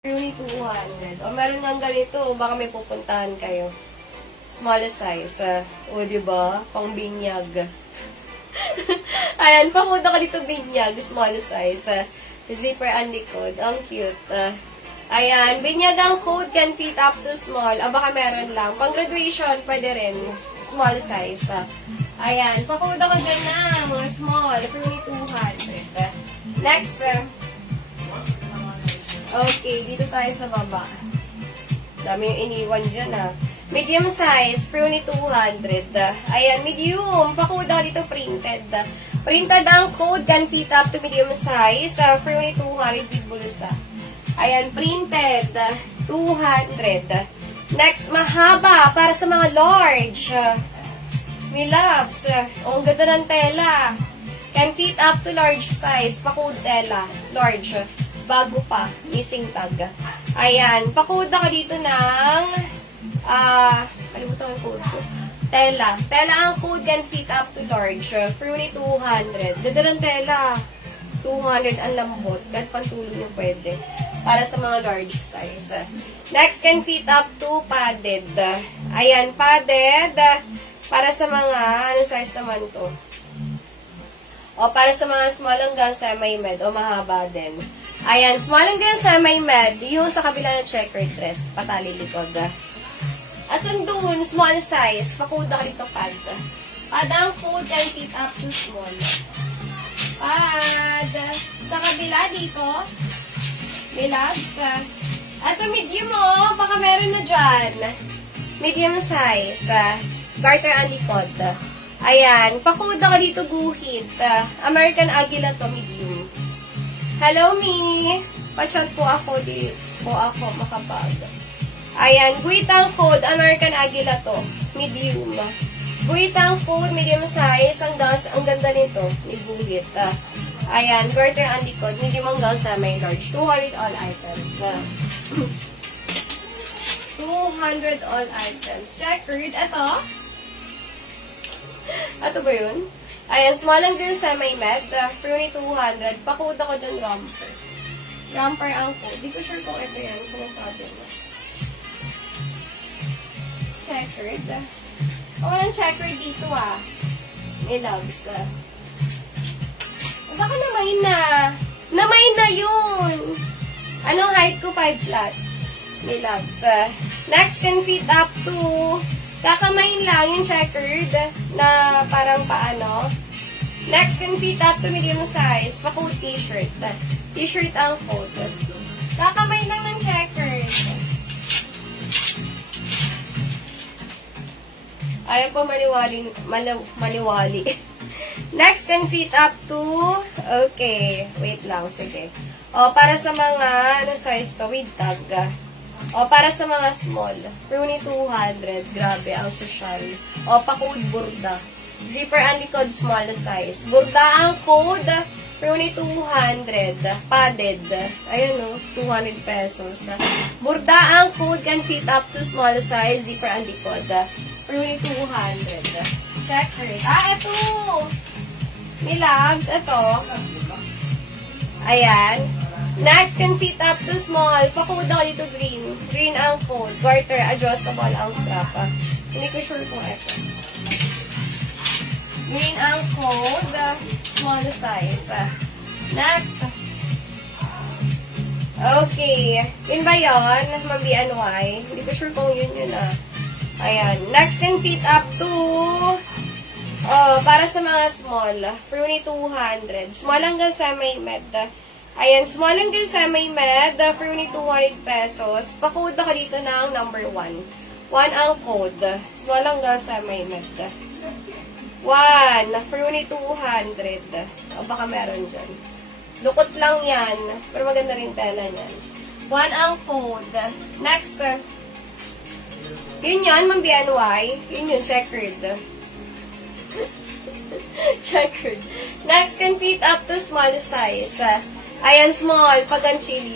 Only 200. O, meron nga ganito. Baka may pupuntahan kayo. Small size. O, diba? Pang binyag. Ayan, pakuda ka dito binyag. Small size. Zipper and likod. Ang cute. Ayan, binyag ang code can fit up to small. O, baka meron lang. Pang graduation, pwede rin. Small size. Ayan, pakuda ka dyan ng small. Only 200. Next, okay, dito tayo sa baba. Dami yung iniwan dyan, ha. Medium size, for only 200. Ayan, medium. Pakuda ka dito, printed. Printed ang code, can fit up to medium size. For only 200 with bulsa. Ayan, printed. 200. Next, mahaba, para sa mga large. Me loves. Oh, ang ganda ng tela. Can fit up to large size. Pakode tela. Large. Bago pa, missing tag. Ayan, pakuda ka dito ng, kalimutan ko yung code ko. Tela. Tela ang code can fit up to large. For only 200. Ganda ng tela. 200 ang lambot. Kahit pantulong yung pwede. Para sa mga large size. Next, can fit up to padded. Ayan, padded. Para sa mga, ano size naman to? O, para sa mga small hanggang semi-med. O, mahaba din. Ayan, small hanggang semi-med. Yung sa kabila ng checkered dress. Patali likod. Asan dun? Small size. Pakuda ka dito, pad. Pad ang code can fit up to small. Pad. Sa kabila dito. Relax. Ato medium mo. Baka meron na dyan. Medium size. Garter ang likod. Ayan. Pakuda ka dito, guhit. American Aguila to, medium. Hello, me. Pa-chat po ako. Di po ako makapag. Ayan. Guhit ang code. American Aguila to. Medium. Guhit ang code. Medium size. Ang ganda nito. May guhit. Ayan. Garter ang likod. Medium hanggang sa may large. 200 all items. 200 all items. Checkered. Ito. Ito ba yun? Ayan, small hanggang semi-med. For only 200. Pakuda ko dyan romper. Romper ang code. Di ko sure kung ito yan. Kung sabi mo. Checkered. Walang checkered dito, May loves. Baka namay na. Namay na yun. Anong height ko? 5 flat. May loves. Next, can fit up to kakamain lang yung checkered na parang paano. Next, can fit up to medium size. Pa-coat t-shirt. T-shirt ang coat. Kakamay lang ng checkered. Ayaw pa maniwali. Next, can fit up to, okay, wait lang, sige. O, para sa mga, ano size to, with tag. O, para sa mga small, only 200. Grabe, ang social. O, pa-code burda. Zipper and likod, small size. Burda ang code, only 200. Padded. Ayan o, 200 pesos. Burda ang code can fit up to small size. Zipper and likod. Only 200. Check rate. Ito! Nilags, ito. Ayan. Next, can fit up to small. Pakuda ko dito green. Green ang code. Garter, adjustable ang strap. Hindi ko sure kung ito. Green ang code. Small size. Next. Okay. Yun ba yun? Mabi-NY. Hindi ko sure kung yun. Ayan. Next, can fit up to para sa mga small. For only 200. Small hanggang semi-med. Ayan, small hanggang semi-med, for only 200 pesos. Pakuda ka dito ng number 1. 1 ang code. Small hanggang semi-med. 1, for only 200. O, baka meron dyan. Lukot lang yan. Pero maganda rin tela niyan. 1 ang code. Next. Yun yan, Ma'am BNY. Yun yun, checkered. Checkered. Next, can fit up to small size. Ayan, small, pag ang chili.